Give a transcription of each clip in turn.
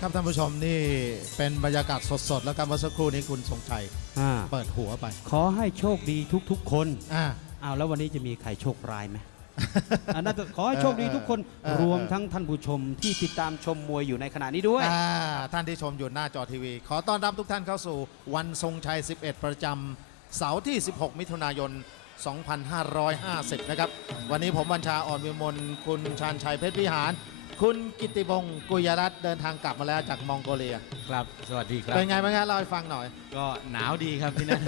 ครับท่านผู้ชมนี่เป็นบรรยากาศสดๆ แล้วกันเมื่อสักครู่นี้คุณทรงชัยอ่าเปิดหัวไปขอให้โชคดีทุกๆ คนอ่า อ้าวแล้ววันนี้จะมีใครโชคร้ายไหม อันนั้นขอให้โชคดีทุกคนเออ รวมทั้งท่านผู้ชมที่ติดตามชมมวยอยู่ในขณะนี้ด้วย อ่าท่านที่ชมอยู่หน้าจอทีวี ขอต้อนรับทุกท่านเข้าสู่วันทรงชัย 11 ประจำเสาร์ที่ 16 มิถุนายน 2550 นะครับ วันนี้ผมบัญชาอ่อนวิมลคุณชาญชัยเพชรวิหาร คุณกิติพงศ์กุยรัตน์เดินทางกลับมาแล้วจากมองโกเลีย ครับ สวัสดีครับ เป็นไงบ้างครับเล่าให้ฟังหน่อย ก็หนาวดีครับที่นั่น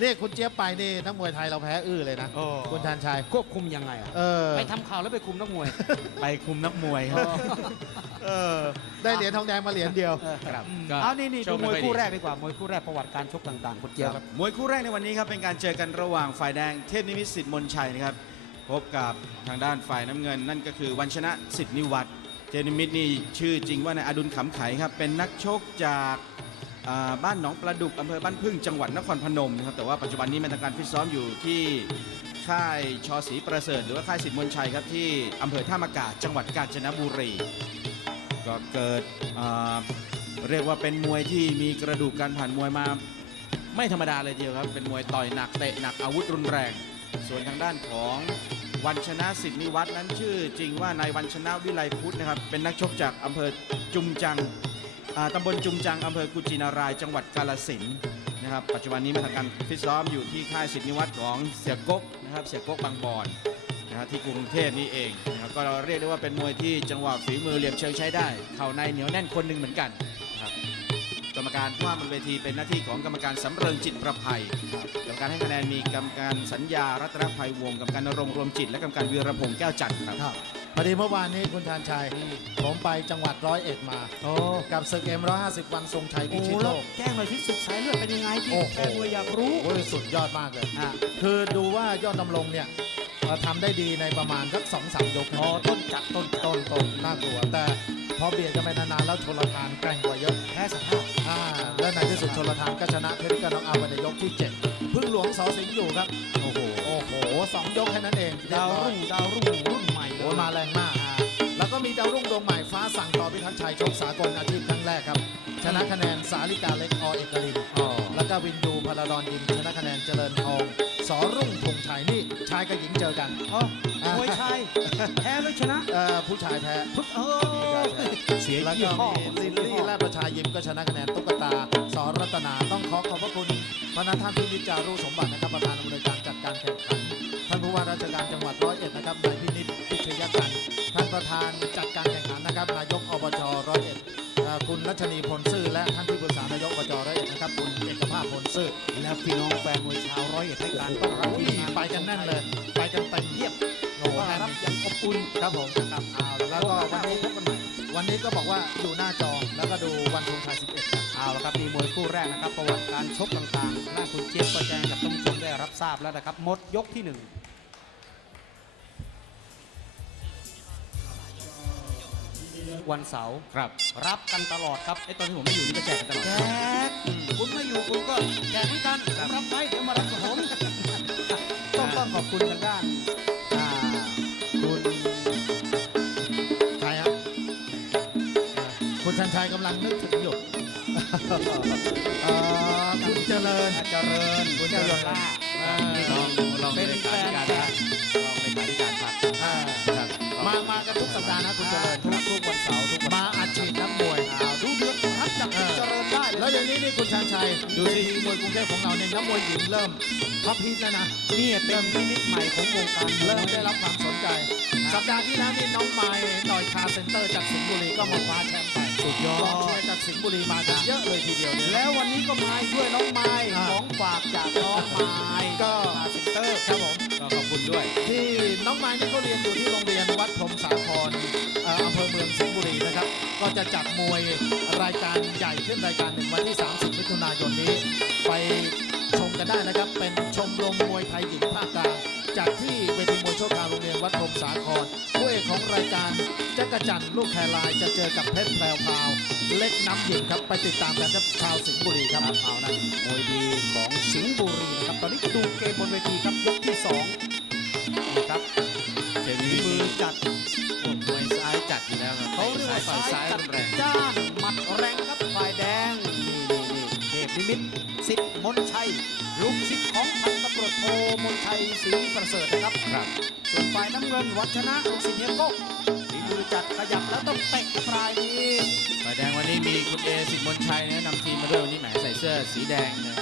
นี่คุณเจี๊ยบไปนี่นักมวยไทยเราแพ้อื้อเลยนะ โอ้ คุณชาญชัย ควบคุมยังไงอะเออ ไปทำข่าวแล้วไปคุมนักมวย ไปคุมนักมวยครับเออ ได้เหรียญทองแดงมาเหรียญเดียวครับเอานี่นี่โชดูคมวยไอยคู่ดีแรกดีกว่ามวยคู่แรกประวัติการชกต่างๆคุณเจียวครับมวยคู่แรกในวันนี้ครับเป็นการเจอกันระหว่างฝ่ายแดงเทพนิมิตสิทธิ์มนชัยนะครับ พบกับทางด้านฝ่ายน้ำเงิน นั่นก็คือวันชนะสิทธิ์นิวัฒน์เทพนิมิตนี่ชื่อจริงว่านายอดุลขำไขครับเป็นนักชกจากบ้านหนองปลาดุกอำเภอบ้านพึ่งจังหวัดนครพนมนะครับแต่ว่าปัจจุบันนี้มันทำการฟิตซ้อมอยู่ที่ค่ายชอศรีประเสริฐหรือว่าค่ายสิทธิ์มนชัยครับที่อำเภอท่ามากาจังหวัดกาญจนบุรี ก็เกิดเรียกว่าเป็นมวยที่มีกระดูกการผ่านมวยมา ไม่ธรรมดาเลยเดียวครับ เป็นมวยต่อยหนักเตะหนักอาวุธรุนแรง ส่วนทางด้านของ วันชนะสิทธินิวัฒน์นั้นชื่อจริงว่านายวันชนะวิไลพุทธนะครับ เป็นนักชกจากอำเภอจุมจังตำบลจุมจังอำเภอกุชินาราย จังหวัดกาลสินนะครับ ปัจจุบันนี้มาทำการฟิตซ้อมอยู่ที่ค่ายสิทธินิวัฒน์ของเสียกกนะครับ เสียกกบางบอนนะฮะที่กรุงเทพนี่เองนะครับก็เรียกได้ว่าเป็นมวยที่จังหวะฝีมือเหลี่ยมเชิงใช้ได้ เข่าในเหนียวแน่นคนหนึ่งเหมือนกัน นะครับกรรมการผู้ว่าบนเวทีเป็นหน้าที่ของกรรมการสำเริงจิตประภัยกรรมการให้คะแนนมีกรรมการสัญญารัตนภัยวงศ์กรรมการนรงค์รวมจิต และกรรมการวีรพงษ์แก้วจันทร์ครับ ครับพอดีเมื่อวานนี้คุณชาญชัยผมไปจังหวัดร้อยเอ็ดมา โอ้กับศึกเอ็มร้อยห้าสิบวันทรงชัยพิโอ้ชิตแล้โลวก แจ้งหน่อยที่ศึกสายเลือดเป็นยังไงที่โอ้โห แฟนมวยอยากรู้โอ้ยสุดยอดมากเลย อะคือดูว่ายอดดำรงเนี่ยเอ่อทำได้ดีในประมาณสักสองสามยกอ๋อต้นจัดต้นจัดต้นต้นน่ากลัว แต่ พอเบียดกันไปนานๆแล้วชนลทานแกร่งกว่าเยอะแพ้สภาอ่าและในที่สุดชนลทานก็ชนะเทนิกันน้องอาวันในยกที่เจ็ดพึ่งหลวงสอสิงห์อยู่ครับโอ้โหโอ้โหสองยกแค่นั้นเองดาวรุ่งดาวรุ่งรุ่นใหม่โอ้มาแรงมาก แล้วก็มีดาวรุ่งดวงใหม่ฟ้าสั่งต่อพิทักษ์ชัยชกสากลอาชีพครั้งแรกครับ ชนะคะแนนสาลิกาเล็กอเอกลินอ๋อ แล้วก็วินยูพาราดอนยิมชนะคะแนนเจริญทองสอรุ่งธงชัยนี่ชายกับหญิงเจอกัน อ๋อมวยชาย แพ้ไม่ชนะเอ่อผู้ชายแพ้ พุทธเออ เสียแล้วยี่ก็ห้อ มีลิลลี่และประชายิมก็ชนะคะแนนตุ๊กตาสอรัตนาต้องขอขอบพระคุณพระนันท่านพินิจจารุสมบัตินะครับประธานอำนวยการจัดการแข่งขันท่านผู้ว่าราชการจังหวัดร้อยเอ็ดนะครับนายพินิจพิชยกันท่านประธานจัดการแข่งขันนะครับนายกอบจร้อยเอ็ดเอ่อคุณรัชนีพลซื่อและท่านที่ปรึกษานายกอบจร้อยเอ็ดนะครับคุณเอกภาพพลซื่อแล้วพี่น้องแฟนมวยชาวร้อยเอ็ดให้การต้อนรับอุ้ยที่งานไปกันแน่นเลย ไปกันเต็มเทียบโอ้โหต้อนแน่นรับอย่างอบอุ่นครับผมครับเอาแล้วก็วันนี้พบกันใหม่วันนี้ก็บอกว่าอยู่หน้าจอแล้วก็ดูวันทรงชัย11ครับเอาละครับนี่มวยคู่แรกนะครับ ประวัติการชกต่างๆหน้าคุณเจี๊ยบก็แจ้งกับท่านผู้ชมได้รับทราบแล้วนะครับหมดยกที่หนึ่ง วันเสาร์ครับรับกันตลอดครับไอ้ตอนที่ผมไม่อยู่นี่ก็แจกกันตลอดแจกคุณไม่อยู่คุณก็แจกเหมือนกันผมรับไว้เดี๋ยวมารับกับผมต้องต้องขอบคุณทางด้านอ่าคุณใครครับคุณชันชัยกำลังนึกถึงอยู่เอ่อคุณเจริญเจริญคุณเจริญล่าอ่ารองรองเป็เลนขาแฟธินการแฟพรรน ทุกสัปดาห์นะคุณเจริญทุกทุกวันเสาร์ทุกวันมาอัดฉีดนักมวยอ่าดูเดือดครับจากคุณเจริญได้แล้วเดี๋ยวนี้นี่คุณชันชัยดูทีมวยกรุงเทพของเราเนี่ยนักมวยหญิงเริ่มพับพีทแล้วนะนี่เป็นนิมิตใหม่ของวงการเริ่มได้รับความสนใจ สัปดาห์ที่แล้วนี่น้องไม้ต่อยคาเซ็นเตอร์จากสิงห์บุรีก็มาคว้าแชมป์ไป สุดยอกองเชียดร์จากสิงห์บุรีมากันเยอะเลยทีเดียวเนี่ยแล้ววันนี้ก็มาด้วยน้องไม้อ่าของฝากจากน้องไม้ก็มาเซ็นเตอร์ครับผมก็ขอบคุณด้วย ที่น้องไม้นี่เขาเรียนอยู่ที่โรงเรียนวัดพรหมสาครเอ่ออำเภอเมืองสิงห์บุรีนะครับ ก็จะจัดมวยรายการใหญ่ขึ้นรายการหนึ่งวันที่ 30 มิถุนายนนี้ ไปชมกันได้นะครับเป็นชมรมมวยไทยหญิงภาคกลาง จัดที่เวทีมวยชคราวโรงเรียนวัดพรมสาครผู้เอกของรายการจักรจันลูกแครายจะเจอกับเพชรแพรวพาวเล็กน้ำหยินครับไปติดตามกันครับชาวสิงห์บุรีครับเอานะมวยดีของสิงห์บุรีนะครับตอนนี้ดูเกมบนเวทีครับยกที่สองนี่ครับเจมีมือจัดมวยซ้ายจัดอยู่แล้วครับเขาเรียกว่าฝ่ายซ้ายแรงจ้าหมัดแรงครับฝ่ายแดงนี่นี่นี่เทพนิมิตสิทธิ์มนชัย ศรีประเสริฐนะครับครับส่วนฝ่ายน้ำเงินวัชนะลูกศิษย์เฮียโก้ฝีมือจัดขยับแล้วต้องเตะกระปลายนี้ฝ่ายแดงวันนี้มีคุณเอสิทธิ์มนชัยนะนำทีมมาด้วยวันนี้แหมใส่เสื้อสีแดงนะ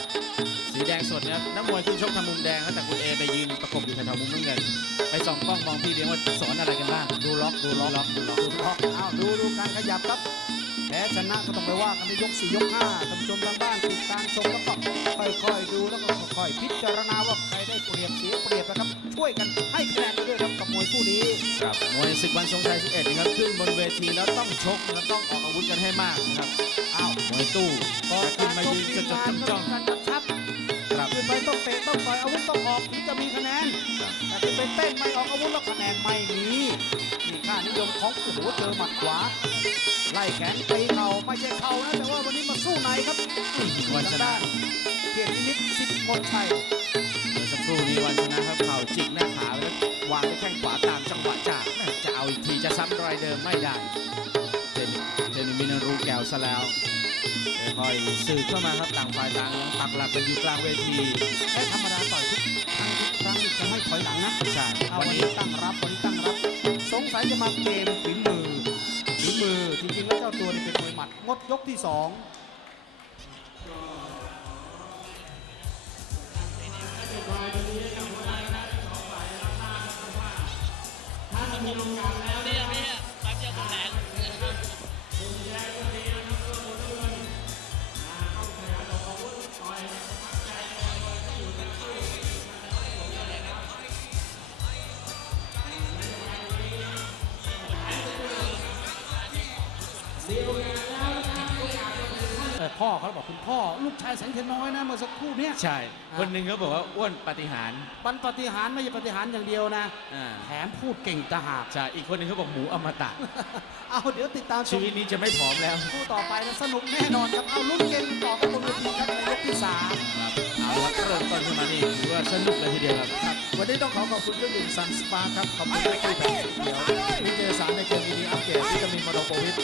สีแดงสดนะครับนักมวยขึ้นชกทางมุมแดงนะแต่คุณเอไปยืนประกบอยู่แถวๆมุมน้ำเงินไปส่องกล้องมองพี่เลี้ยงว่าสอนอะไรกันบ้างดูล็อกดูล็อกดูล็อกดูล็อกอ้าวดูดูการขยับครับแพ้ชนะก็ต้องไปว่ากันในยกสี่ยกห้าท่านผู้ชมทางบ้านติดตามชมแล้วก็ค่อยๆดูแล้วก็ค่อยๆพิจารณาว่าใครได้ เปรียบเสียเปรียบนะครับ ช่วยกันให้คะแนนกันด้วยครับกับมวยคู่นี้ ครับมวยศึกวันทรงชัย 11นะครับขึ้นบนเวทีแล้วต้องชกนะครับต้องออกอาวุธกันให้มากนะครับอ้าวมวยตู้ก็ขึ้นมายืนจดจดจ้องการจัดชับๆครับ ขึ้นไปต้องเตะต้องต่อยอาวุธต้องออกถึงจะมีคะแนนครับ แต่จะเป็นเต้นไม่ออกอาวุธแล้วคะแนนไม่มีนี่ค่านิยมของโอ้โหเจอหมัดขวาไล่แขนตีเข่าไม่ใช่เข่านะแต่ว่าวันนี้มาสู้ในครับวันชนะเกียรตินิมิตสิทธิ์มนชัยเมื่อ สักครู่นี้วันชนะครับเข่าจิกหน้าขาแล้ววางด้วยแข้งขวาตามจังหวะจากจะเอาอีกทีจะซ้ำรอยเดิมไม่ได้เทนเทนมินารูแก้วซะแล้วค่อยสืบเข้ามาครับต่างฝ่ายต่างปักหลักกันอยู่กลางเวทีและธรรมดาต่อยทุกครั้งทุกครั้งจะไม่ถอยหลังนะใช่เอาวันวันนี้นี้ตั้งรับวันนี้ตั้งรับ สงสัยจะมาเกมฝีมือฝีมือจริงๆแล้วเจ้าตัวนี่เป็นมวยหมัดงดยกที่สอง เอ่อ พ่อเขาบอกคุณพ่อ ลูกชายแสงเทียนน้อยนะเมื่อสักครู่เนี้ย ใช่คนหนึ่งเขาบอกว่าอ้วนปาฏิหารย์ปันปฏิหารย์ไม่ใช่ปฏิหารย์อย่างเดียวนะ อ่าแถมพูดเก่งตะหาก ใช่ อีกคนหนึ่งเขาบอกหมูอมตะ เอาเดี๋ยวติดตามชชีมวิตนี้จะไม่ผอมแล้ว คู่ต่อไปนะสนุกแน่นอนครับ เอาลุ้นเกมกันต่อกับบนเวทีครับในยกที่สาม ครับ เอาละเริ่มต้นขึ้นมานี่ถือว่าสนุกเลยทีเดียวครับครับ วันนี้ต้องขอขอบคุณเครื่องดื่มซันสปาครับ ขอบคุณที่แบบสีเขียววิทยาสารในเกมดีๆอัปเกรดวิตามินมโนโปวิต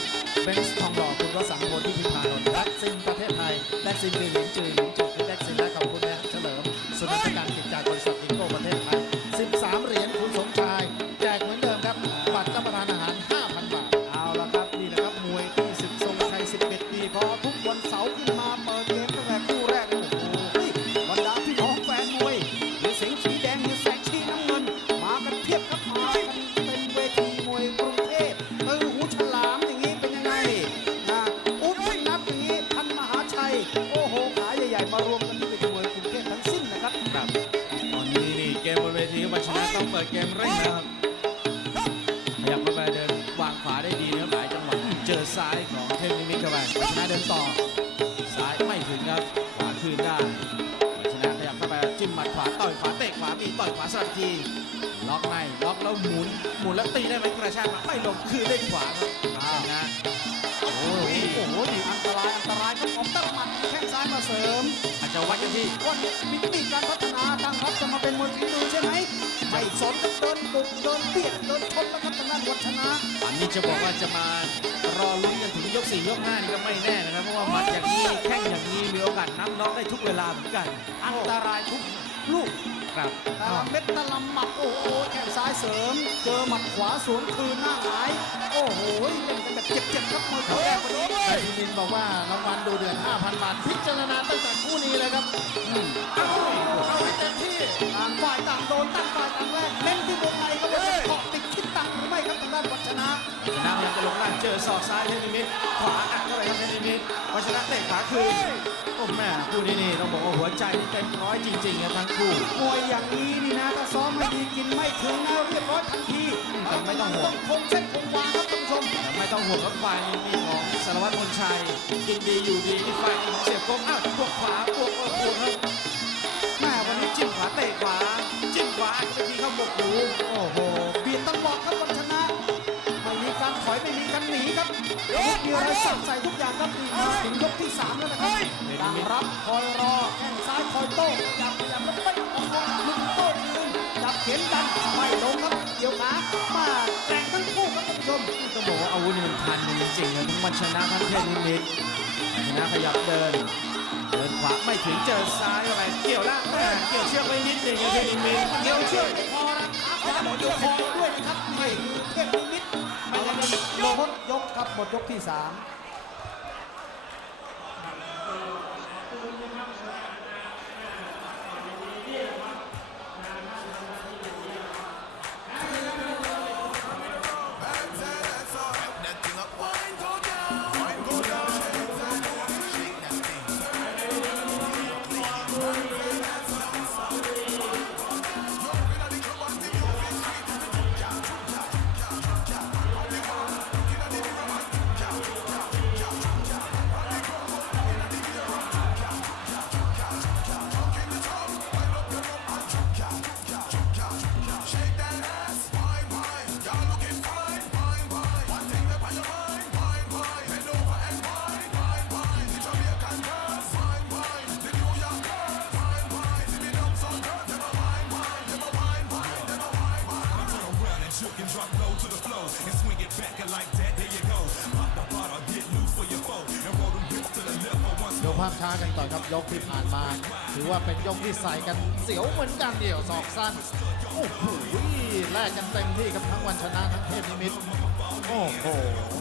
เบนซ์ทองหล่อคุณวสังพลที่พิพานนท์แล็กซินประเทศไทยแล็กซินคือหลินจือหลินจือคือแล็กซินและขอบคุณนะเฉลิมสุนันทการกิจจากบริษัทอินโก้ประเทศไทย 13 เหรียญคุณสมชาย แจกเหมือนเดิมครับบัตรรับประทานอาหาร 5,000 บาท เอาละครับนี่แหละครับมวยที่ศึกทรงชัย11ปีพอทุกวันเสาร์ขึ้นมาเปิดเกม มีต่อยขวาสลับทีล็อกในล็อกแล้วหมุนหมุนแล้วตีได้ไหมกระชากมาไม่ลงคืนได้ขวาครับวันชนะโอ้โหโอ้โหนี่อันตรายอันตรายครับผมตั้งหมัดแข้งซ้ายมาเสริม อาจจะวัดกันที่วันนี้มีมีการพัฒนาตั้งรับจะมาเป็นมวยฝีมือใช่ไหมไม่สนครับเดินบุกเดินเบียดเดินชนแล้วครับทางด้านวัชนะอันนี้จะบอกว่าจะมารอลุ้นกันถึงยก4ยก5นี่ก็ไม่แน่นะครับเพราะว่าหมัดอย่างนี้แข้งอย่างนี้มีโอกาสนับน็อกได้ทุกเวลาเหมือนกัน อันตรายทุกลูก ครับแต่ละเม็ดตะลำหมัดโอ้โหแข้งซ้ายเสริม เจอหมัดขวาสวนคืนหน้าหงาย โอ้โหเล่นกันแบบเจ็บๆครับมวยคู่แรกวันนี้นายสุนินบอกว่ารางวัลดูเดือน5,000 บาท พิจารณาตั้งแต่คู่นี้เลยครับอืมเอาเอาให้เต็มที่ต่างฝ่ายต่างโดนต่างฝ่ายต่างแรกเล่นที่วงในก็ว่าจะเกาะติดคิดตังหรือไม่ครับทางด้านวัชนะชนะพยายามจะลงล่างเจอศอกซ้ายเทนนิมิตขวาอัดเข้าไปครับเทนนิมิต วัชนะเตะขวาคืนโอ้แม่คู่นี้นี่ต้องบอกว่าหัวใจนี่เต็มร้อยจริงๆครับทั้งคู่มวยอย่างนี้นี่นะถ้าซ้อมไม่ดีกินไม่ถึงนะเรียบร้อยทันทีแต่ไม่ต้องห่วงคงเส้นคงวางครับท่านผู้ชมแต่ไม่ต้องห่วงครับฝ่ายนี้มีของสารวัตรมนชัยกินดีอยู่ดีที่ฝ่ายนี้ของเสียบกงอ้าวบวกขวาบวกบวกบวกครับแม่วัวันนนี้นี้จิ้มขวาเตะขวาจิ้มขวาอัดเข้าไปทีเข้าบกหูโอ้โหเบียดตลอดครับวันชนะไม่มีการถอยไม่มีการหนีครับมีอะไรสั่งใส่ทุกอย่างครับนี่ มาแกร่งทั้งคู่ครับท่านผู้ชมต้องบอกว่าอาวุธนี่มันทันจริงๆนะทั้งมันชนะทั้งเทนนิมิตชนะขยับเดิน เดินขวาไม่ถึงเจอซ้ายเข้าไปเกี่ยวล่างแม่เกี่ยวเชือกไปนิดหนึ่งครับเทนนิมิตเกี่ยวเชือกไม่พอนะขาขวาหมดยกคอด้วยนะครับนี่คือเทพนิมิตมันยังหมดยกครับหมดยกที่สาม ภาพช้ากันก่อนครับยกที่ผ่านมา ถือว่าเป็นยกที่ใส่กันเสียวเหมือนกันเดี่ยวศอกสั้นโอ้โหแลกกันเต็มที่ครับทั้งวันชนะทั้งเทพนิมิตโอ้โห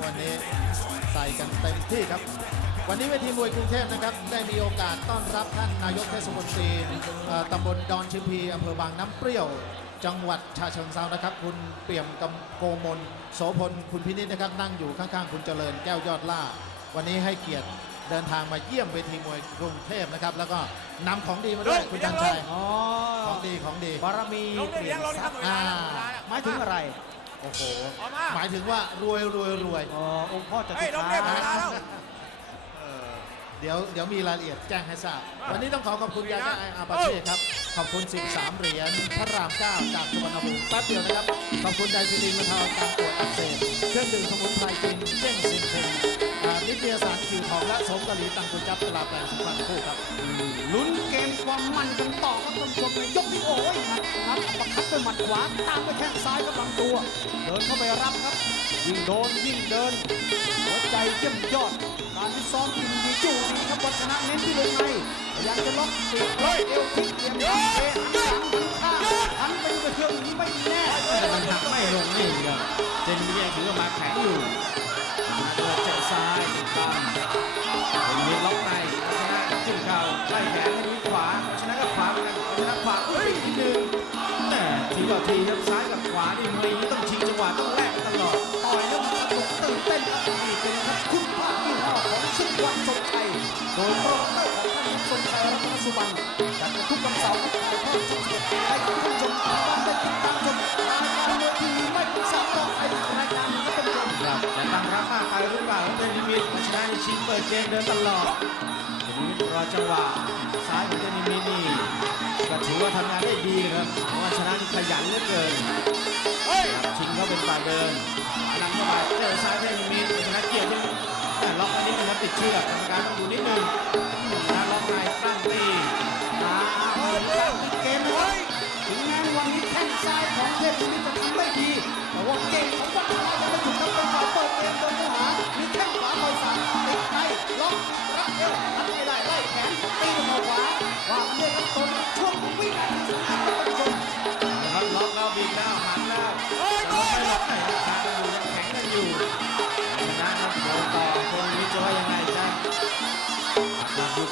วันนี้ใส่กันเต็มที่ครับ วันนี้เวทีมวยกรุงเทพนะครับ ได้มีโอกาสต้อนรับท่านนายกเทศมนตรีตำบลดอนชิมพีอำเภอบางน้ำเปรี้ยวจังหวัดฉะเชิงเซานะครับ คุณเปี่ยมกำโกมลโสพลคุณพินิจนะครับนั่งอยู่ข้างๆ คุณเจริญแก้วยอดล่า วันนี้ให้เกียรติ เดินทางมาเยี่ยมเวทีมวยกรุงเทพนะครับ แล้วก็นำของดีมาด้วยคุณจันชัยอ๋อของดีของดี บารมีเปลี่ยนทรัพย์อ่าหมายถึงอะไร โอ้โหหมายถึงว่ารวยรวยรวย อ๋อองค์พ่อจะเฮ้ยตุลงเรียบร้อยแล้ว เดี๋ยวเดี๋ยวมีรายละเอียดแจ้งให้ทราบ วันนี้ต้องขอขอบคุณยาจ้าไออาปาเช่ครับ ขอบคุณ 13 เหรียญพระราม 9 จากสุวรรณภูมิแป๊บเดียวนะครับ ขอบคุณไดซิลินบรรเทาอาการปวดอักเสบเครื่องดื่มสมุนไพรกินเจ้งซินเทนอ่า นิตยสารคิวทองและสมกะหรี่ตังกุจับตลาดแปลงสุพรรณคู่ครับลุ้นเกมความมันกันต่อครับท่านผู้ชมในยกที่โอ้ยหมัดงัดประคับด้วยหมัดขวาตามด้วยแข้งซ้ายกับลำตัว เดินเข้าไปรับครับ ยิ่งโดนยิ่งเดินหัวใจเยี่ยมยอด การที่ซ้อมกินดีจู่ดีครับวัชนะเน้นที่วงในพยายามจะล็อกเสียบล็อกเอวทิ้งเหลี่ยมเตะหันหลังหันข้างหันไปดูกระเทืองอย่างนี้ไม่แน่แต่มันหักไม่ลงนี่ครับเจนมิตยังถือว่ามาแข็งอยู่ ติดตามเป็นมีล็อกในชนะขึ้นเข่าไล่แขนให้ด้วยขวาชนะกับขวาเหมือนกันชนะขวาอุ้ยอีกทีหนึ่งแต่ทีต่อทีครับซ้ายกับขวานี่มีต้องชิงจังหวะต้องแลกกันตลอดต่อยแล้วมันสนุกตื่นเต้นครับนี่เป็นครับคุณภาพยี่ห้อของศึกวันทรงชัยโดยโปรโมเตอร์ของท่านทรงชัยรัตนสุวรรณจัดทุกวันเสาร์ เปิดเกมเดินตลอดเทนนิมิตรอจังหวะซ้ายของเทนนิมิตนี่ก็ถือว่าทำงานได้ดีครับเพราะว่าชนะนี่ขยันเหลือเกินเฮ้ยครับชิงเขาเป็นฝ่ายเดินนำเข้าไปเจอซ้ายเทนนิมิตชนะเกี่ยวที่แต่ล็อกอันนี้มันติดเชือกกรรมการต้องดูนิดนึงนะล็อกในตั้งตีมาเอาเลยครับอีกเกมนะครับถึงแม้วันนี้แข้งซ้ายของเทพนิมิตจะทำได้ดีแต่ว่าเก่งของวัฒนายังไม่ถึงครับเป็นฝ่ายเปิดเกมเดินเข้าหามีแข้งขวาคอยสั่ง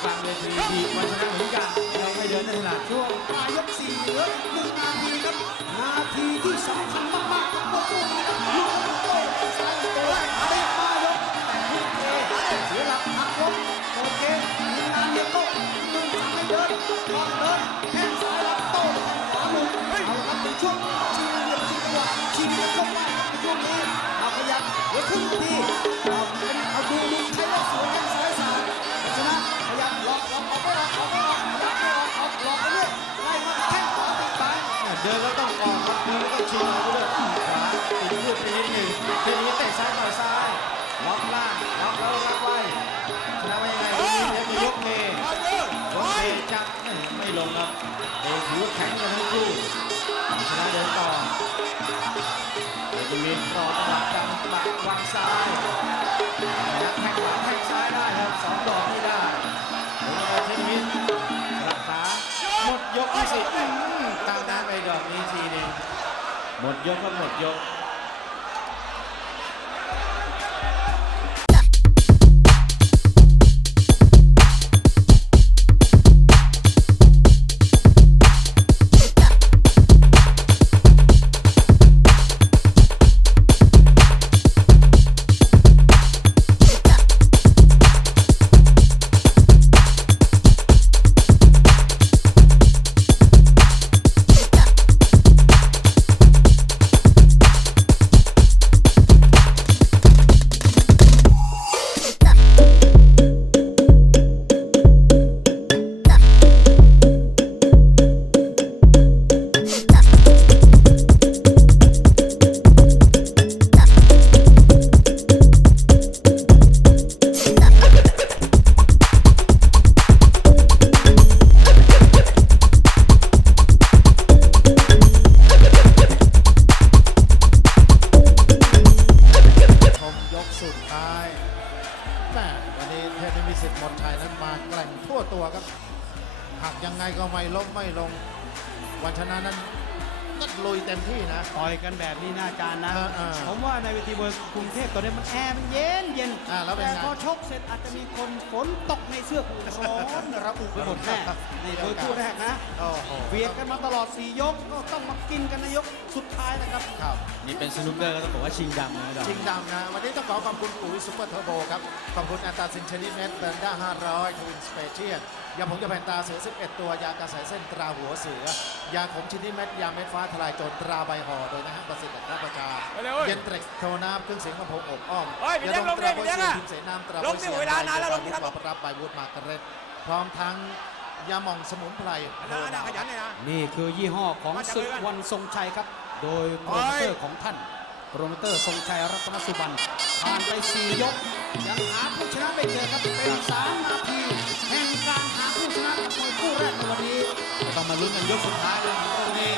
กลางเวทีดีมวันชนะเหมือนกันเราไม่เดินได้ถนัดช่วงปลายยกสี่เหลือหนึ่งนาทีครับ นาทีที่สำคัญมากๆครับตัวคู่นี้ครับลูกโต้แข้งซ้ายตัวเตะมายกแต่ทุ่มเทเสียหลักหักล้มโอเคทีมงานเฮียโก้มึงทำให้เดินก่อนเดินแข้งซ้ายรับโต้แข้งขวามุมเอาครับเป็นช่วงชิงเหลี่ยมชิงจังหวะชิงแล้วเข้าไปในช่วงนี้เอาขยับเหลือครึ่งนที เดินแล้วต้องออกครับเดินก็ต้องชิงเอาไปด้วยขวาตีลูกปีนิดหนึ่งเทีนี้เตะซ้ายต่อซ้ายล็อกล่างล็อกแล้วรักไว้ชนะไปยังไงลูกนี้แล้วมียกเมย์ยกเมย์จับไม่ลงครับเอถือว่าแข็งกันทั้งคู่ชนะเดินต่อเดวินต่อจับจังหวะวางซ้ายยักแทงขวาแทงซ้ายได้ครับสองดอกนี่ได้แล้วเทนนิสหลักขาหมดยกที่สิบ หมดยกก็หมดยก แบบนี้น่าจานนะ เออเออผมว่าในเวทีมวยกรุงเทพตอนนี้มันแอร์มันเย็นเย็นอ่าแล้วเป็นแต่ไงพอชกเสร็จอาจจะมีคนฝนตกในเสื้อร้อนระอุไปหมดแน่นี่คือคู่แรกนะ โอ้โห เบียดกันมาตลอด 4 ยกก็ต้องมากินกันในยกสุดท้ายนะครับ ครับ นี่เป็นสนุกเกอร์ก็ต้องบอกว่าชิงดำนะดอก ชิงดำนะ วันนี้ต้องขอขอบคุณปุ๋ยซุปเปอร์เทอร์โบครับ ขอบคุณอันตาซินชนิดเม็ดแบนด้า500ทวินสเปเชียลยาผงยาแผ่นตาเสือ 11 ตัวยากระสายเส้นตราหัวเสือ ยาขมชนิดเม็ดยาเม็ดฟ้าทลายโจรตราใบห่อโดยนะฮะประสิทธิ์พระประชาไปเลยเว้ยเย็นเตร็กโทน้ำเครื่องเสียงลำโพงอบอ้อมเฮ้ยพี่แจ๊คลงดิพี่แจ๊คอะพิมพ์เสน้ำตราลงดิเวลานานแล้วลงดิครับ ปรับใบวุฒิมาการเร็ตพร้อมทั้งยาหม่องสมุนไพร อันนั้นอันนั้นขยันเลยนะ นี่คือยี่ห้อของมาจากศึกไหนกันวันทรงชัยครับ โดยโปรโมเตอร์ของท่านโปรโมเตอร์ทรงชัยรัตนสุบันผ่านไป4ยก ยังหาผู้ชนะไม่เจอครับ เป็น3นาทีแห่งการหาผู้ชนะกับมวยคู่แรกในวันนี้ต้องมาลุ้นกันยกสุดท้ายเลยตรงนี้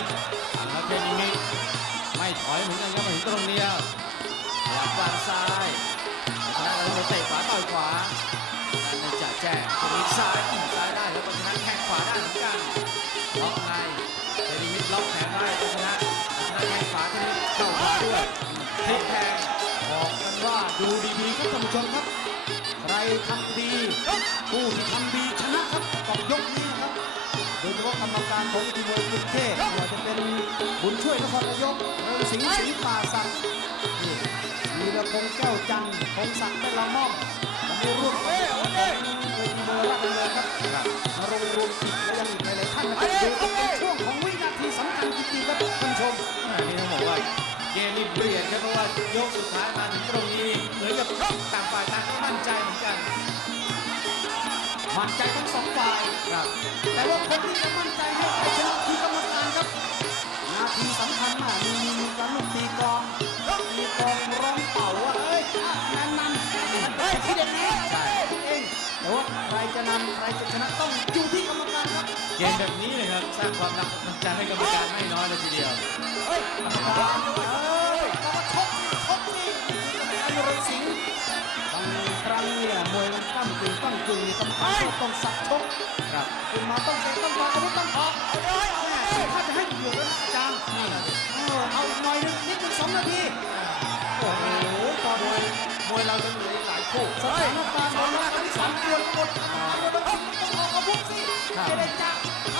แล้วเทนนิมิตไม่ถอยเหมือนกันครับมาถึงตรงนี้พยายามวางซ้ายชนะแล้วเตะขวาต่อยขวาในจ่าแจ้งตรงนี้ซ้ายซ้ายได้แล้วก็ชนะแข้งขวาได้เหมือนกันล็อกในเทนนิมิตล็อกแขนได้ก็ชนะ ข้งขวาทีนี้เข้าขวาด้วยพลิกแทงบอกกันว่าดูดีๆครับท่านผู้ชมครับ ใครทำดีผู้ที่ทำดีชนะครับต้องยกนี้นะครับโดยเฉพาะกรรมการของทีมมวยกรุงเทพไม่ว่าจะเป็นบุญช่วยนครนายกเริงสิงห์สิงห์ป่าสักนี่มีระพงษ์แก้วจันทร์พงศักดิ์เป็นละม่อมวันนี้ร่วมกับของเวทีมวยราชดำเนินครับมารงค์รวมจิตและยังอีกหลายๆท่านนะครับเดี๋ยวเป็นช่วงของวินาทีสำ คัญจริงๆครับท่านผู้ชมอ่านี่ต้องบอกว่าเกมนี่เปลี่ยนครับเพราะว่ายกสุดท้ายมาถึงตรงนี้เหมือนกับต่างฝ่ายต่างก็มั่นใจเหมือนกัน มั่นใจทั้งสองฝ่ายครับ แต่ว่าคนที่จะมั่นใจให้ใครชนะคือกรรมการครับ นาทีสำคัญมากมีมีมีการลูก เกมแบบนี้เลยครับ สร้างความรักมันใจให้กรรมการไม่น้อยเลยทีเดียวเฮ้ยกรรมการเอ้ยก็มาชกสิชกสินี่คือกรรมการนรสิงห์บางครั้งเนี่ยมวยมันตั้งกึ่งตั้งกึ่งนี่กรรมการก็ต้องสับชกครับขึ้นมาต้องเตะต้องต่อยอาวุธต้องออกเอาเลยเอาเลยถ้าจะให้เหยื่อแล้วนะอาจารย์เออเอาอีกหน่อยนึงนิดนึงสองนาทีโอ้โหตอนมนี้วยมวยเราจะเหลืออีกหลายคู่สถานการณ์ตอนนี้ทั้งสองเดือนหมด เจรจา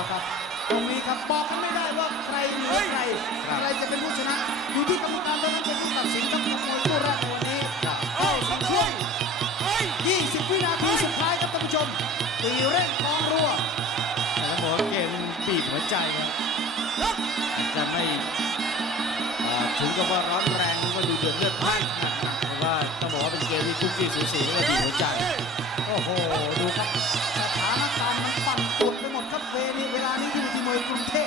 ละครับ ตรงนี้ครับบอกกันไม่ได้ว่าใครเหนือใครครับใครจะเป็นผู้ชนะ อยู่ที่กรรมการเท่านั้นเป็นผู้ตัดสินครับมวยคู่แรกในวันนี้เข้าสู่ช่วง20 วินาทีสุดท้ายครับท่านผู้ชมตีเร่งกองรัวแต่ต้องบอกว่าเกมมันบีบหัวใจครับอาจจะไม่เอ่อถึงกับว่าร้อนแรงหรือว่าดูเดือดเลือดพล่านขนาดนั้นแต่ว่าต้องบอกว่าเป็นเกมที่คุกกี้สูสีแล้วก็บีบหัวใจ เวนี้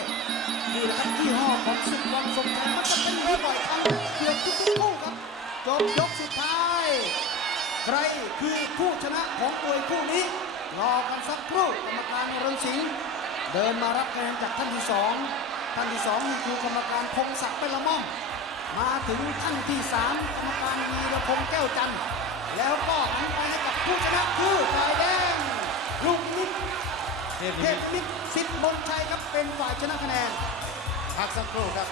เวลานี้ที่เวทีมวยกรุงเทพนี่แหละครับยี่ห้อของของศึกวันทรงชัยมันจะเป็นเรื่องบ่อยครั้งเกือบทุกคู่ครับจบยกสุดท้าย ใครคือผู้ชนะของมวยคู่นี้ รอกันสักครู่กรรมการริงสิงห์เดินมารับคะแนนจากท่านที่สองท่านที่สองนี่คือกรรมการพงศักดิ์เป็นละม่อมมาถึงท่านที่สามกรรมการวีระพงษ์แก้วจันทร์แล้วก็หันไปให้กับผู้ชนะคือฝ่ายแดงลูกนิด เทพเทนิพมิตนิมิตรสิทธิ์บนชัยครับเป็นฝ่ายชนะคะแนนพักสักครู่ครับ